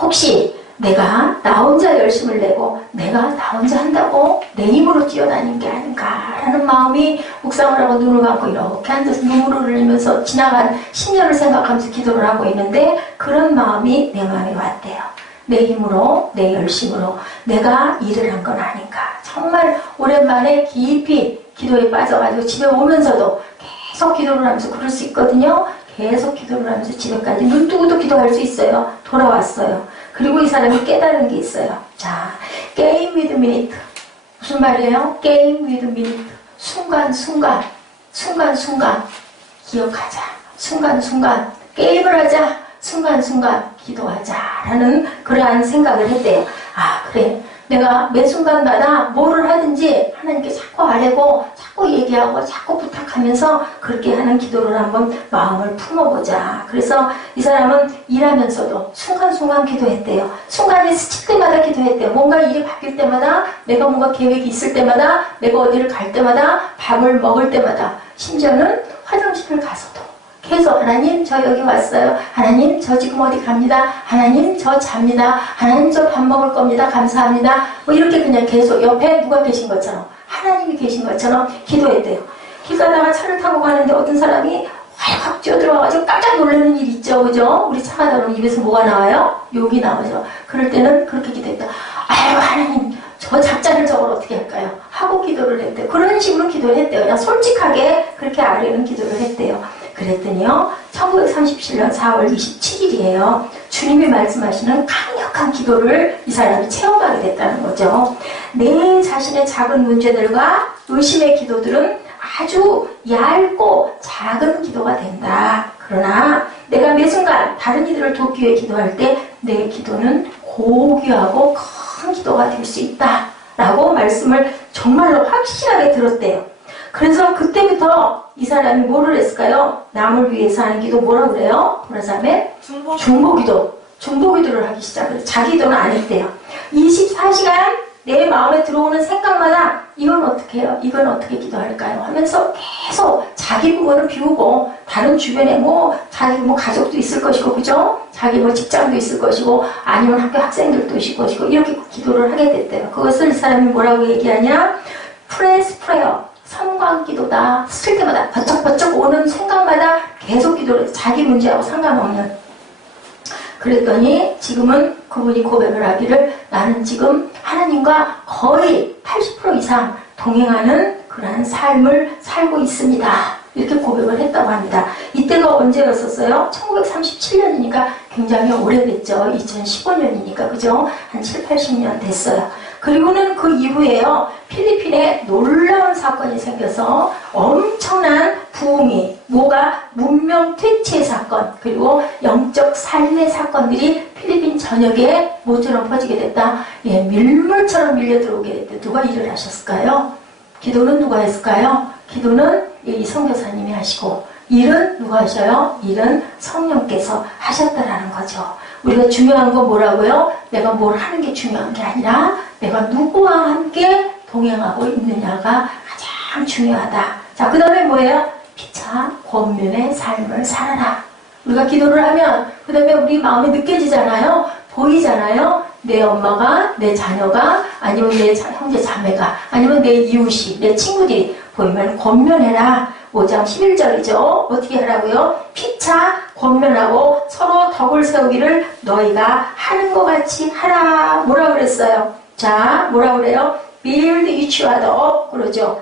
혹시 내가 나 혼자 열심을 내고 내가 나 혼자 한다고 내 힘으로 뛰어다니는 게 아닌가라는 마음이 묵상을 하고 눈을 감고 이렇게 앉아서 눈물을 흘리면서 지나간 10년을 생각하면서 기도를 하고 있는데 그런 마음이 내 마음에 왔대요. 내 힘으로, 내 열심으로 내가 일을 한 건 아닌가. 정말 오랜만에 깊이 기도에 빠져가지고 집에 오면서도 계속 기도를 하면서 그럴 수 있거든요. 계속 기도를 하면서 집에까지 눈 뜨고도 기도할 수 있어요. 돌아왔어요. 그리고 이 사람이 깨달은 게 있어요. 자, 게임 위드 미니트. 무슨 말이에요? 게임 위드 미니트. 순간순간 기억하자. 순간순간 게임을 하자. 순간순간 기도하자라는 그러한 생각을 했대요. 아, 그래. 내가 매 순간마다 뭐를 하든지 하나님께 자꾸 아뢰고 자꾸 얘기하고 자꾸 부탁하면서 그렇게 하는 기도를 한번 마음을 품어보자. 그래서 이 사람은 일하면서도 순간순간 기도했대요. 순간이 스칠 때마다 기도했대요. 뭔가 일이 바뀔 때마다 내가 뭔가 계획이 있을 때마다 내가 어디를 갈 때마다 밥을 먹을 때마다 심지어는 화장실을 가서도 계속 하나님 저 여기 왔어요. 하나님 저 지금 어디 갑니다. 하나님 저 잡니다. 하나님 저 밥 먹을 겁니다. 감사합니다. 뭐 이렇게 그냥 계속 옆에 누가 계신 것처럼 하나님이 계신 것처럼 기도했대요. 길 가다가 차를 타고 가는데 어떤 사람이 확 뛰어들어가가지고 깜짝 놀라는 일 있죠. 그죠? 우리 차 가다 보면 입에서 뭐가 나와요? 욕이 나오죠. 그럴 때는 그렇게 기도했다. 아유, 하나님, 저 작자를 저걸 어떻게 할까요? 하고 기도를 했대요. 그런 식으로 기도를 했대요. 그냥 솔직하게 그렇게 아뢰는 기도를 했대요. 그랬더니요, 1937년 4월 27일이에요. 주님이 말씀하시는 강력한 기도를 이 사람이 체험하게 됐다는 거죠. 내 자신의 작은 문제들과 의심의 기도들은 아주 얇고 작은 기도가 된다. 그러나 내가 매 순간 다른 이들을 돕기 위해 기도할 때 내 기도는 고귀하고 큰 기도가 될 수 있다. 라고 말씀을 정말로 확실하게 들었대요. 그래서 그때부터 이 사람이 뭐를 했을까요? 남을 위해서 하는 기도 뭐라고 그래요? 그다음에 중보기도. 중보기도를 하기 시작해요. 자기 기도는 안 했대요. 24시간 내 마음에 들어오는 생각마다 이건 어떻게 해요? 이건 어떻게 기도할까요? 하면서 계속 자기 부분을 비우고 다른 주변에 자기 가족도 있을 것이고, 그죠? 자기 직장도 있을 것이고, 아니면 학교 학생들도 있을 것이고, 이렇게 기도를 하게 됐대요. 그것을 이 사람이 뭐라고 얘기하냐? 프레스 프레어. 섬광기도다. 쓸 때마다 버쩍버쩍 오는 생각마다 계속 기도를 해서 자기 문제하고 상관없는. 그랬더니 지금은 그분이 고백을 하기를 나는 지금 하나님과 거의 80% 이상 동행하는 그러한 삶을 살고 있습니다. 이렇게 고백을 했다고 합니다. 이때가 언제였었어요? 1937년이니까 굉장히 오래됐죠. 2015년이니까 그죠? 한 7, 80년 됐어요. 그리고는 그 이후에요. 필리핀에 놀라운 사건이 생겨서 엄청난 부흥이 문명 퇴치 사건 그리고 영적 살례 사건들이 필리핀 전역에 모처럼 퍼지게 됐다. 예, 밀물처럼 밀려 들어오게 됐다. 누가 일을 하셨을까요? 기도는 누가 했을까요? 기도는 이 선교사님이 하시고 일은 누가 하셔요? 일은 성령께서 하셨다라는 거죠. 우리가 중요한 건 뭐라고요? 내가 뭘 하는 게 중요한 게 아니라 내가 누구와 함께 동행하고 있느냐가 가장 중요하다. 자, 그 다음에 뭐예요? 피차 권면의 삶을 살아라. 우리가 기도를 하면 그 다음에 우리 마음에 느껴지잖아요. 보이잖아요. 내 엄마가, 내 자녀가, 아니면 내 형제 자매가, 아니면 내 이웃이, 내 친구들이 보이면 권면해라. 5장 11절이죠. 어떻게 하라고요? 피차 권면하고 서로 덕을 세우기를 너희가 하는 것 같이 하라. 뭐라 그랬어요? 자, 뭐라 그래요? Build each other up. 그러죠.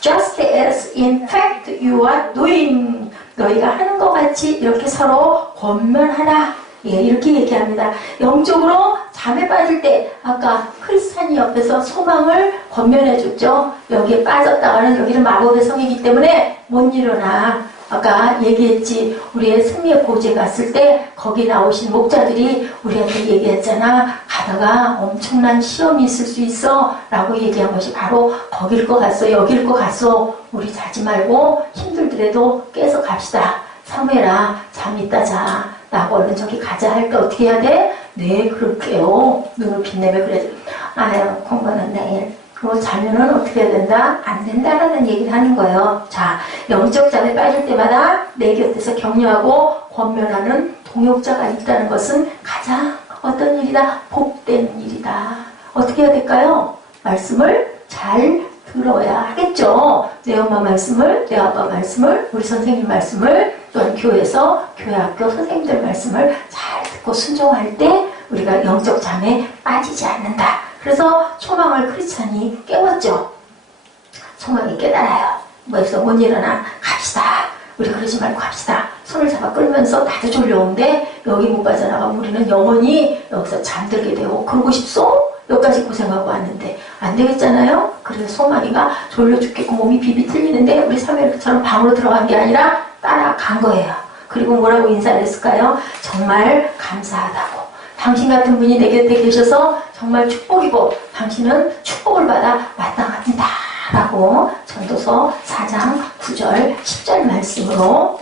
Just as in fact you are doing. 너희가 하는 것 같이 이렇게 서로 권면하라. 예, 이렇게 얘기합니다. 영적으로 잠에 빠질 때 아까 크리스찬이 옆에서 소망을 권면해줬죠. 여기에 빠졌다가는 여기는 마법의 성이기 때문에 못 일어나. 아까 얘기했지. 우리의 승리의 고제 갔을 때 거기 나오신 목자들이 우리한테 얘기했잖아. 가다가 엄청난 시험이 있을 수 있어 라고 얘기한 것이 바로 거길 것 같소, 여길 것 같소. 우리 자지 말고 힘들더라도 깨서 갑시다. 사무엘아, 잠 있다 자. 라고 얼른 저기 가자 할 때 어떻게 해야 돼? 네, 그럴게요. 눈을 빛내며 그래. 아유, 공부는 내일. 그리고 자면은 어떻게 해야 된다? 안 된다라는 얘기를 하는 거예요. 자, 영적 잠에 빠질 때마다 내 곁에서 격려하고 권면하는 동역자가 있다는 것은 가장 어떤 일이다? 복된 일이다. 어떻게 해야 될까요? 말씀을 잘 들어야 하겠죠. 내 엄마 말씀을, 내 아빠 말씀을, 우리 선생님 말씀을, 또한 교회에서 교회 학교 선생님들 말씀을 잘 듣고 순종할 때 우리가 영적 잠에 빠지지 않는다. 그래서 소망을 크리스찬이 깨웠죠. 소망이 깨달아요. 뭐해서 못 일어나 갑시다. 우리 그러지 말고 갑시다. 손을 잡아 끌면서 나도 졸려오는데 여기 못 빠져나가면 우리는 영원히 여기서 잠들게 되고 그러고 싶소? 여기까지 고생하고 왔는데 안 되겠잖아요. 그래서 소망이가 졸려 죽겠고 몸이 비비 틀리는데 우리 사무엘처럼 방으로 들어간 게 아니라 따라간 거예요. 그리고 뭐라고 인사를 했을까요? 정말 감사하다고. 당신 같은 분이 내 곁에 계셔서 정말 축복이고 당신은 축복을 받아 마땅합니다. 라고 전도서 4장 9절 10절 말씀으로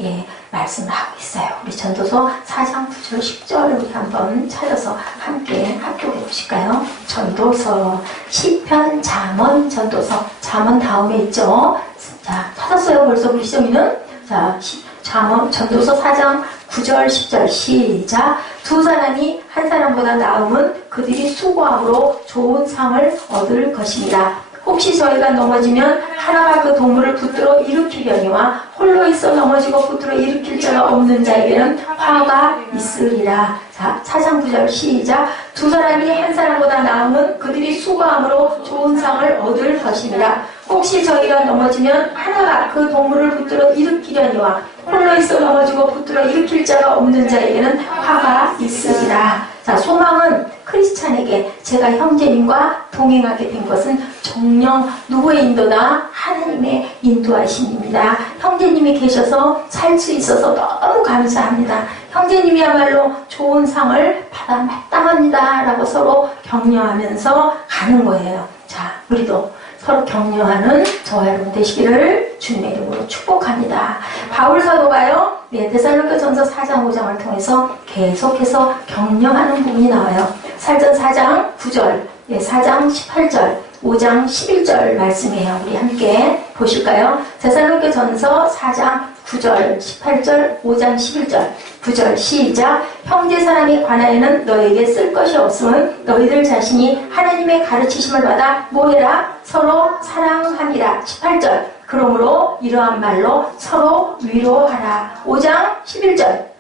말씀을 하고 있어요. 우리 전도서 4장 9절 10절 우리 한번 찾아서 함께 합독해 보실까요? 전도서 시편 잠언 전도서 잠언 다음에 있죠. 자, 찾았어요 벌써 우리 시험이는? 자, 잠언 전도서 4장 9절 10절 시작. 두 사람이 한 사람보다 나음은 그들이 수고함으로 좋은 상을 얻을 것입니다. 혹시 저희가 넘어지면 하나가 그 동물을 붙들어 일으키려니와 홀로 있어 넘어지고 붙들어 일으킬 자가 없는 자에게는 화가 있으리라. 자, 4장 9절 시작. 두 사람이 한 사람보다 나음은 그들이 수고함으로 좋은 상을 얻을 것입니다. 혹시 저희가 넘어지면 하나가 그 동물을 붙들어 일으키려니와 홀로 있어 넘어지고 붙들어 일으킬 자가 없는 자에게는 화가 있으리라. 자, 소망은 크리스찬에게 제가 형제님과 동행하게 된 것은 정녕 누구의 인도다? 하나님의 인도하심입니다. 형제님이 계셔서 살 수 있어서 너무 감사합니다. 형제님이야말로 좋은 상을 받아 마땅합니다. 라고 서로 격려하면서 가는 거예요. 자, 우리도 서로 격려하는 저와 여러분 되시기를 주님의 이름으로 축복합니다. 바울 사도가요, 데살로니가전서 4장 5장을 통해서 계속해서 격려하는 부분이 나와요. 살전 4장 9절, 4장 18절, 5장 11절 말씀이에요. 우리 함께 보실까요? 데살로니가전서 4장 9절, 18절, 5장 11절, 9절 시작. 형제 사람이 관하여는 너에게 쓸 것이 없음은 너희들 자신이 하나님의 가르치심을 받아 뭐해라? 서로 사랑함이라. 18절. 그러므로 이러한 말로 서로 위로하라. 5장 11절.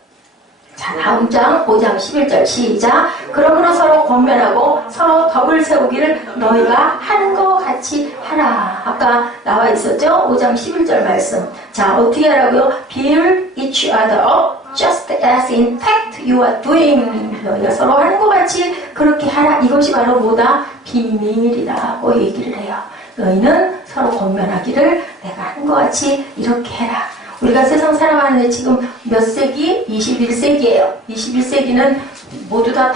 자, 다음 장 5장 11절 시작. 그러므로 서로 권면하고 서로 덕을 세우기를 너희가 하는 것 같이 하라. 아까 나와 있었죠? 5장 11절 말씀. 자, 어떻게 하라고요? Build each other up just as in fact you are doing. 너희가 서로 하는 것 같이 그렇게 하라. 이것이 바로 뭐다? 비밀이라고 얘기를 해요. 너희는 서로 권면하기를 내가 하는 것 같이 이렇게 해라. 우리가 세상 살아가는데 지금 몇 세기? 21세기예요. 21세기는 모두 다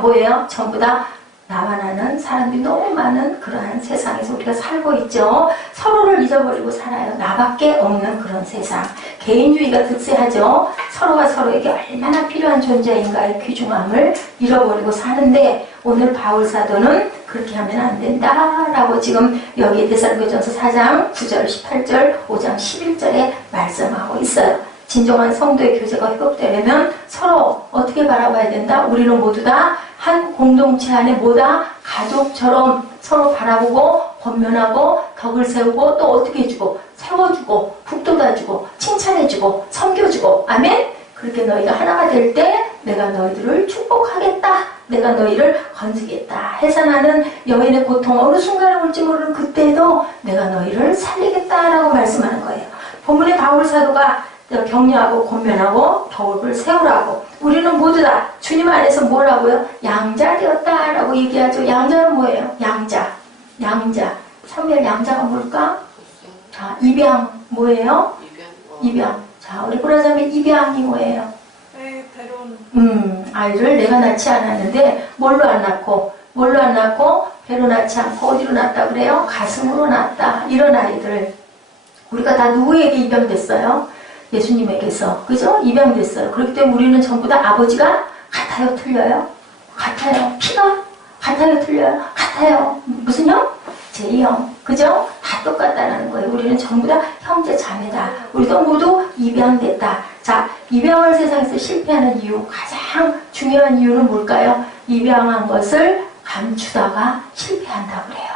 뭐예요? 전부 다 나만 아는 사람들이 너무 많은 그러한 세상에서 우리가 살고 있죠. 서로를 잊어버리고 살아요. 나밖에 없는 그런 세상. 개인주의가 득세하죠. 서로가 서로에게 얼마나 필요한 존재인가의 귀중함을 잃어버리고 사는데 오늘 바울 사도는 그렇게 하면 안 된다라고 지금 여기 데살로니가전서 4장 9절, 18절, 5장 11절에 말씀하고 있어요. 진정한 성도의 교제가 회복되려면 서로 어떻게 바라봐야 된다? 우리는 모두 다 한 공동체 안에 뭐다? 가족처럼 서로 바라보고 권면하고 덕을 세우고 또 어떻게 해주고 세워주고 북돋아주고 칭찬해주고 섬겨주고 아멘? 그렇게 너희가 하나가 될 때 내가 너희들을 축복하겠다. 내가 너희를 건지겠다. 해산하는 여인의 고통 어느 순간에 올지 모르는 그때에도 내가 너희를 살리겠다라고 말씀하는 거예요. 본문의 바울 사도가 격려하고 권면하고 덕을 세우라고 우리는 모두 다 주님 안에서 뭐라고요? 양자 되었다라고 얘기하죠. 양자는 뭐예요? 양자. 선별 양자가 뭘까? 자, 입양 뭐예요? 입양. 자, 우리 브라자매 입양이 뭐예요? 아이를 내가 낳지 않았는데 뭘로 안 낳고 배로 낳지 않고 어디로 낳았다 그래요? 가슴으로 낳았다. 이런 아이들 우리가 다 누구에게 입양됐어요? 예수님에게서. 그죠? 입양됐어요. 그렇기 때문에 우리는 전부 다 아버지가 같아요? 틀려요? 같아요. 피가 같아요? 틀려요? 같아요. 무슨 형? 제2형. 그죠? 다 똑같다는 거예요. 우리는 전부 다 형제 자매다. 우리도 모두 입양됐다. 자, 입양을 세상에서 실패하는 이유, 가장 중요한 이유는 뭘까요? 입양한 것을 감추다가 실패한다고 그래요.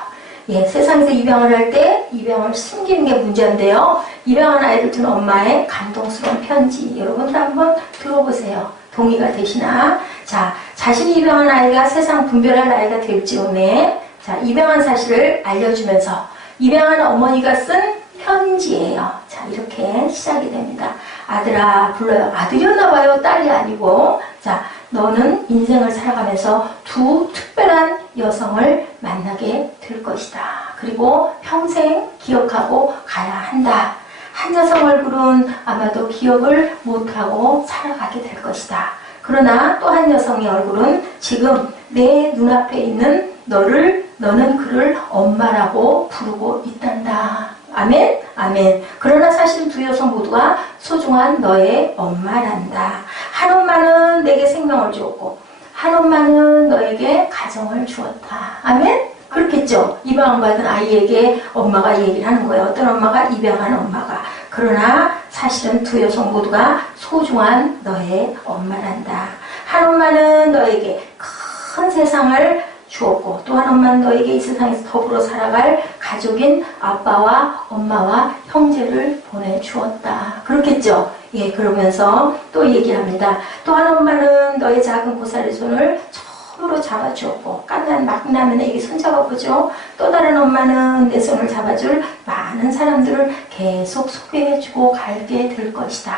예, 세상에서 입양을 할 때 입양을 숨기는 게 문제인데요. 입양한 아이를 둔 엄마의 감동스러운 편지 여러분들 한번 들어보세요. 동의가 되시나? 자, 자신이 입양한 아이가 세상 분별할 아이가 될지언에 자, 입양한 사실을 알려주면서 입양한 어머니가 쓴 편지예요. 자, 이렇게 시작이 됩니다. 아들아 불러요. 아들이었나 봐요. 딸이 아니고. 자, 너는 인생을 살아가면서 두 특별한 여성을 만나게 될 것이다. 그리고 평생 기억하고 가야 한다. 한 여성 얼굴은 아마도 기억을 못하고 살아가게 될 것이다. 그러나 또 한 여성의 얼굴은 지금 내 눈앞에 있는 너는 그를 엄마라고 부르고 있단다. 아멘? 아멘. 그러나 사실은 두 여성 모두가 소중한 너의 엄마란다. 한 엄마는 내게 생명을 주었고 한 엄마는 너에게 가정을 주었다. 아멘? 그렇겠죠? 입양받은 아이에게 엄마가 얘기를 하는 거예요. 어떤 엄마가? 입양한 엄마가. 그러나 사실은 두 여성 모두가 소중한 너의 엄마란다. 한 엄마는 너에게 큰 세상을 주었고 또 한 엄마는 너에게 이 세상에서 더불어 살아갈 가족인 아빠와 엄마와 형제를 보내주었다. 그렇겠죠? 예, 그러면서 또 얘기합니다. 또 한 엄마는 너의 작은 고사리 손을 처음으로 잡아주었고 깐난 막 나면 애기 손잡아보죠. 또 다른 엄마는 내 손을 잡아줄 많은 사람들을 계속 소개해주고 갈게 될 것이다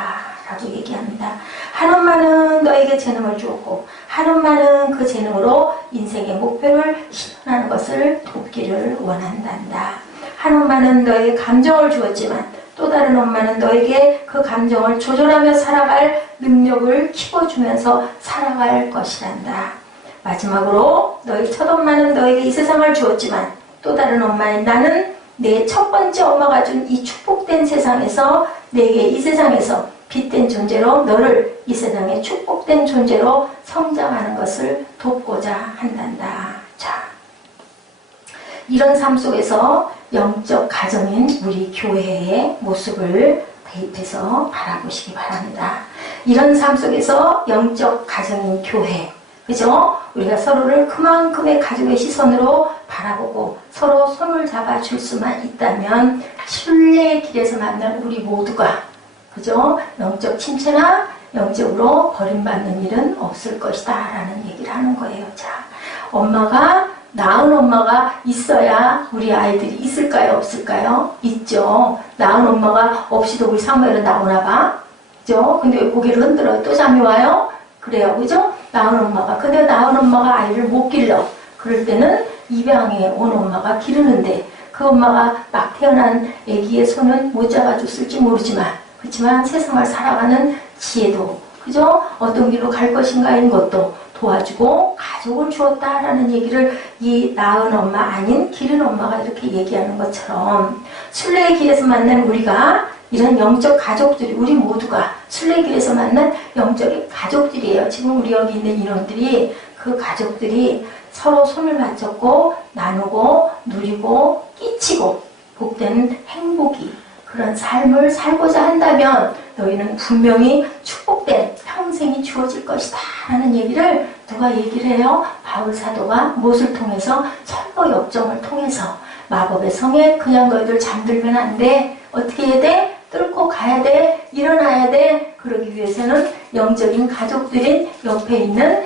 라고 얘기합니다. 한 엄마는 너에게 재능을 주었고 한 엄마는 그 재능으로 인생의 목표를 실현하는 것을 돕기를 원한단다. 한 엄마는 너에게 감정을 주었지만 또 다른 엄마는 너에게 그 감정을 조절하며 살아갈 능력을 키워주면서 살아갈 것이란다. 마지막으로 너희 첫 엄마는 너에게 이 세상을 주었지만 또 다른 엄마는 나는 내 첫 번째 엄마가 준 이 축복된 세상에서 내게 이 세상에서 빛된 존재로 너를 이 세상의 축복된 존재로 성장하는 것을 돕고자 한단다. 자, 이런 삶 속에서 영적 가정인 우리 교회의 모습을 대입해서 바라보시기 바랍니다. 이런 삶 속에서 영적 가정인 교회, 그죠? 우리가 서로를 그만큼의 가족의 시선으로 바라보고 서로 손을 잡아줄 수만 있다면 신뢰의 길에서 만난 우리 모두가, 그죠? 영적 침체나 영적으로 버림받는 일은 없을 것이다 라는 얘기를 하는 거예요. 자, 낳은 엄마가 있어야 우리 아이들이 있을까요? 없을까요? 있죠. 낳은 엄마가 없이도 우리 사무엘은 나오나 봐. 그죠? 근데 왜 고개를 흔들어요? 또 잠이 와요? 그래요. 그죠? 낳은 엄마가. 근데 낳은 엄마가 아이를 못 길러. 그럴 때는 입양에 온 엄마가 기르는데 그 엄마가 막 태어난 아기의 손은 못 잡아줬을지 모르지만 그렇지만 세상을 살아가는 지혜도, 그죠? 어떤 길로 갈 것인가인 것도 도와주고 가족을 주었다라는 얘기를 이 낳은 엄마 아닌 기른 엄마가 이렇게 얘기하는 것처럼 순례의 길에서 만난 우리가 이런 영적 가족들이, 우리 모두가 순례의 길에서 만난 영적 가족들이에요. 지금 우리 여기 있는 인원들이 그 가족들이 서로 손을 맞잡고 나누고 누리고 끼치고 복된 행복이 그런 삶을 살고자 한다면 너희는 분명히 축복된 평생이 주어질 것이다 라는 얘기를 누가 얘기를 해요? 바울 사도가 무엇을 통해서? 선거 역정을 통해서 마법의 성에 그냥 너희들 잠들면 안 돼. 어떻게 해야 돼? 뚫고 가야 돼. 일어나야 돼. 그러기 위해서는 영적인 가족들인 옆에 있는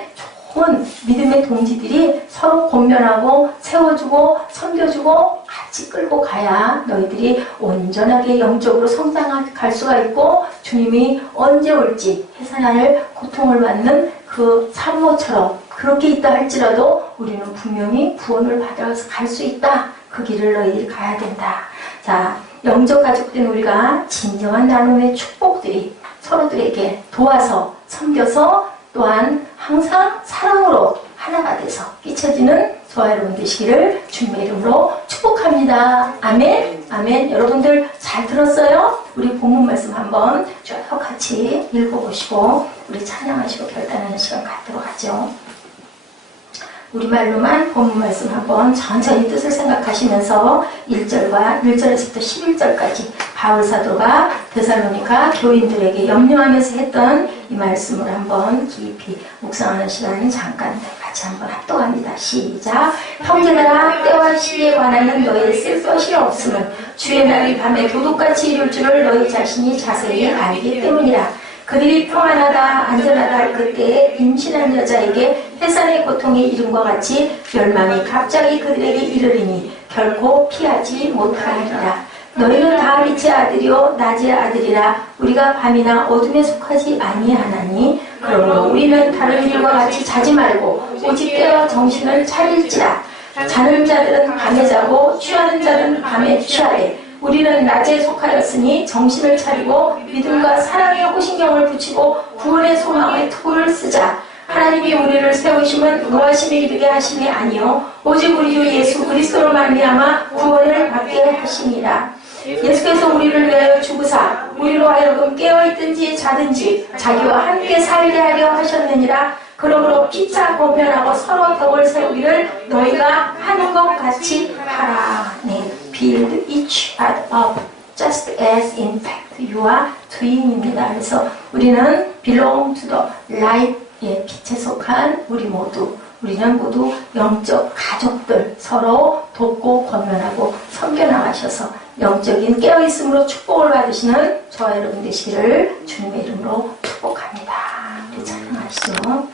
좋은 믿음의 동지들이 서로 권면하고 세워주고 섬겨주고 같이 끌고 가야 너희들이 온전하게 영적으로 성장할 수가 있고 주님이 언제 올지 해산할 고통을 받는 그 산모처럼 그렇게 있다 할지라도 우리는 분명히 구원을 받아서 갈 수 있다. 그 길을 너희들이 가야 된다. 자, 영적 가족된 우리가 진정한 나눔의 축복들이 서로들에게 도와서 섬겨서 또한 항상 사랑으로 하나가 돼서 끼쳐지는 저와 여러분 되시기를 주님의 이름으로 축복합니다. 아멘. 아멘. 여러분들 잘 들었어요? 우리 본문 말씀 한번 쭉 같이 읽어보시고 우리 찬양하시고 결단하는 시간 갖도록 하죠. 우리말로만 본문 말씀 한번 천천히 뜻을 생각하시면서 1절에서부터 11절까지 바울 사도가 데살로니가 교인들에게 염려하면서 했던 이 말씀을 한번 깊이 묵상하는 시간을 잠깐 같이 한번 합독합니다. 시작. 형제들아 때와 시기에 관하여는 너희 쓸 것이 없음은 주의 날이 밤에 도둑같이 이룰 줄을 너희 자신이 자세히 알기 때문이라. 그들이 평안하다 안전하다 할 그때에 임신한 여자에게 해산의 고통이 이름과 같이 멸망이 갑자기 그들에게 이르리니 결코 피하지 못하리라. 너희는 다 빛의 아들이요 낮의 아들이라. 우리가 밤이나 어둠에 속하지 아니하나니 그러므로 우리는 다른 일과 같이 자지 말고 오직 때와 정신을 차릴지라. 자는 자들은 밤에 자고 취하는 자들은 밤에 취하되 우리는 낮에 속하였으니 정신을 차리고 믿음과 사랑에 호신경을 붙이고 구원의 소망의 투구를 쓰자. 하나님이 우리를 세우심은 노하심에 이르게 하심이 아니요 오직 우리 주 예수 그리스도로 말미암아 구원을 받게 하심이라. 예수께서 우리를 위하여 죽으사 우리로 하여금 깨어있든지 자든지 자기와 함께 살게 하려 하셨느니라. 그러므로 피차 권면하고 서로 덕을 세우기를 너희가 하는 것 같이 하라. 네. Build each other up just as in fact you are doing입니다. 그래서 우리는 belong to the light, 예, 빛에 속한 우리 모두 우리는 모두 영적 가족들 서로 돕고 권면하고 섬겨나가셔서 영적인 깨어있음으로 축복을 받으시는 저와 여러분 되시기를 주님의 이름으로 축복합니다. 우리 찬양하시죠.